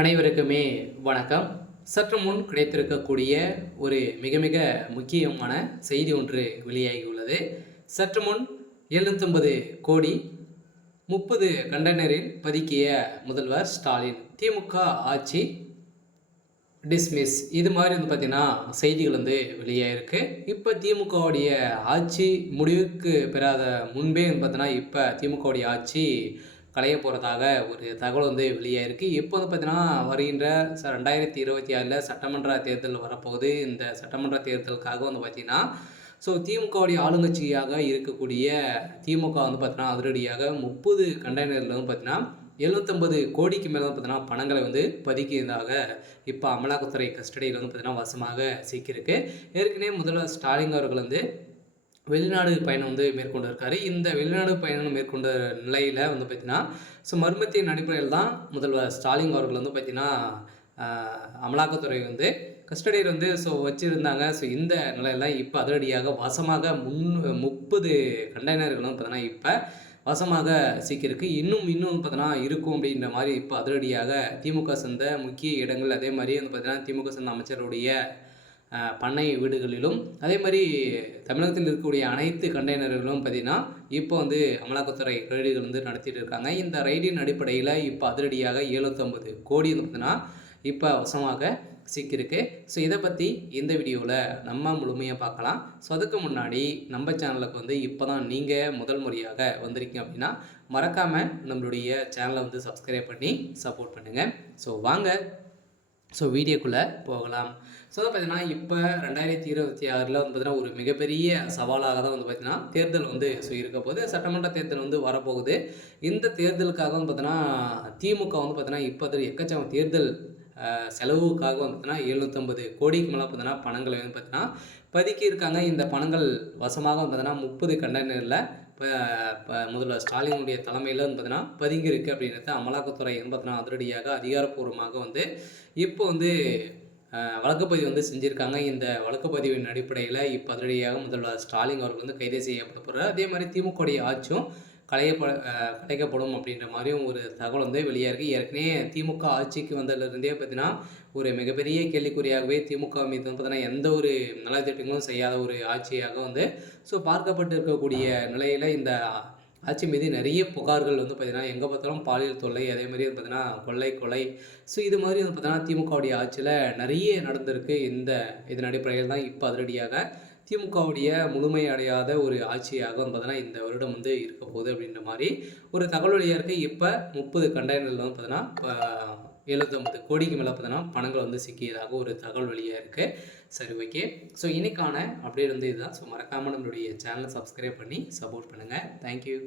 அனைவருக்குமே வணக்கம். சற்று முன் கிடைத்திருக்கக்கூடிய ஒரு மிக மிக முக்கியமான செய்தி ஒன்று வெளியாகியுள்ளது. சற்று முன் 750 கோடி 30 கண்டெய்னரில் பதுக்கிய முதல்வர் ஸ்டாலின், திமுக ஆட்சி டிஸ்மிஸ், இது மாதிரி பார்த்தீங்கன்னா செய்திகள் வெளியாகிருக்கு. இப்போ திமுகவுடைய ஆட்சி முடிவுக்கு பெறாத முன்பே பார்த்தீங்கன்னா இப்போ திமுகவுடைய ஆட்சி களைய போகிறதாக ஒரு தகவல் வெளியாகிருக்கு. இப்போ பார்த்தீங்கன்னா வருகின்ற 2026 சட்டமன்ற தேர்தல் வரப்போகுது. இந்த சட்டமன்ற தேர்தலுக்காக பார்த்தீங்கன்னா திமுகவுடைய ஆளுங்கட்சியாக இருக்கக்கூடிய திமுக பார்த்தீங்கன்னா அதிரடியாக 30 கண்டெய்னரில் பார்த்தீங்கன்னா 750 கோடிக்கு மேலே பார்த்தீங்கன்னா பணங்களை பதுக்கியதாக இப்போ அமலாக்கத்துறை கஸ்டடியில் பார்த்தீங்கன்னா வசமாக சிக்கியிருக்கு. ஏற்கனவே முதல்வர் ஸ்டாலின் அவர்கள் வெளிநாடு பயணம் மேற்கொண்டு இருக்காரு. இந்த வெளிநாடு பயணம் மேற்கொண்ட நிலையில் பார்த்தீங்கன்னா மர்மத்தின் அடிப்படையில் தான் முதல்வர் ஸ்டாலின் அவர்கள் பார்த்தீங்கன்னா அமலாக்கத்துறை கஸ்டடியில் வச்சுருந்தாங்க. இந்த நிலையில் இப்போ அதிரடியாக வசமாக 30 கண்டெய்னர்களும் பார்த்தீங்கன்னா இப்போ வசமாக சிக்கியிருக்கு. இன்னும் பார்த்தீங்கன்னா இருக்கும் அப்படின்ற மாதிரி இப்போ அதிரடியாக திமுக சேர்ந்த முக்கிய இடங்கள், அதே மாதிரி பார்த்தீங்கன்னா திமுக சேர்ந்த அமைச்சருடைய பண்ணை வீடுகளிலும், அதே மாதிரி தமிழகத்தில் இருக்கக்கூடிய அனைத்து கண்டெய்னர்களும் பார்த்திங்கன்னா இப்போ அமலாக்கத்துறை ரைடுகள் நடத்திட்டு இருக்காங்க. இந்த ரைடின் அடிப்படையில் இப்போ அதிரடியாக 750 கோடி பார்த்திங்கன்னா இப்போ வசமாக சிக்கியிருக்கு. இதை பற்றி இந்த வீடியோவில் நம்ம முழுமையாக பார்க்கலாம். அதுக்கு முன்னாடி நம்ம சேனலுக்கு இப்போ தான் நீங்கள் முதல் முறையாக வந்திருக்கீங்க அப்படின்னா மறக்காமல் நம்மளுடைய சேனலை சப்ஸ்கிரைப் பண்ணி சப்போர்ட் பண்ணுங்கள். வாங்க வீடியோக்குள்ளே போகலாம். பார்த்தீங்கன்னா இப்போ 2026 பார்த்தீங்கன்னா ஒரு மிகப்பெரிய சவாலாக தான் பார்த்தீங்கன்னா தேர்தல் இருக்க போது. சட்டமன்ற தேர்தல் வரப்போகுது. இந்த தேர்தலுக்காக பார்த்தீங்கன்னா திமுக பார்த்தீங்கன்னா இப்போ எக்கச்சக்கம் தேர்தல் செலவுக்காக பார்த்தீங்கன்னா 750 கோடிக்கு மேலே பார்த்தீங்கன்னா பணங்களை பார்த்தீங்கன்னா பதுக்கி இருக்காங்க. இந்த பணங்கள் வசமாக பார்த்தீங்கன்னா 30 கண்டெய்னரில் இப்போ முதல்வர் ஸ்டாலினுடைய தலைமையில் பார்த்தீங்கன்னா பதுங்கி இருக்குது அப்படின்றத அமலாக்கத்துறை பார்த்தீங்கன்னா அதிரடியாக அதிகாரப்பூர்வமாக இப்போ வழக்குப்பதிவு செஞ்சுருக்காங்க. இந்த வழக்குப்பதிவின் அடிப்படையில் இப்போ அதிரடியாக முதல்வர் ஸ்டாலின் அவர்கள் கைது செய்யப்பட போகிறார். அதே மாதிரி திமுகவுடைய ஆட்சியும் கலைக்கப்படும் அப்படின்ற மாதிரியும் ஒரு தகவல் வெளியாக இருக்குது. ஏற்கனவே திமுக ஆட்சிக்கு வந்ததுலேருந்தே பார்த்தீங்கன்னா ஒரு மிகப்பெரிய கேள்விக்குறியாகவே திமுக மீது பார்த்தீங்கன்னா எந்த ஒரு நலத்திட்டங்களும் செய்யாத ஒரு ஆட்சியாக பார்க்கப்பட்டு இருக்கக்கூடிய நிலையில் இந்த ஆட்சி மீது நிறைய புகார்கள் பார்த்தீங்கன்னா எங்கே பார்த்தாலும் பாலியல் தொல்லை, அதே மாதிரி பார்த்தீங்கன்னா கொலை இது மாதிரி பார்த்தீங்கன்னா திமுகவுடைய ஆட்சியில் நிறைய நடந்திருக்கு. இதன் அடிப்படையில் தான் இப்போ அதிரடியாக திமுகவுடைய முழுமையடையாத ஒரு ஆட்சியாக பார்த்தீங்கன்னா இந்த வருடம் இருக்க போகுது அப்படின்ற மாதிரி ஒரு தகவல் வெளியாக இருக்குது. இப்போ 30 கண்டெய்னரில் பார்த்தீங்கன்னா 750 கோடிக்கு மேலே பார்த்தீங்கன்னா பணங்கள் சிக்கியதாக ஒரு தகவல் வெளியாக இருக்குது. சரி, ஓகே. இன்னைக்கான அப்படியே இதுதான். மறக்காமல் நம்மளுடைய சேனலை சப்ஸ்கிரைப் பண்ணி சப்போர்ட் பண்ணுங்கள். தேங்க்யூ.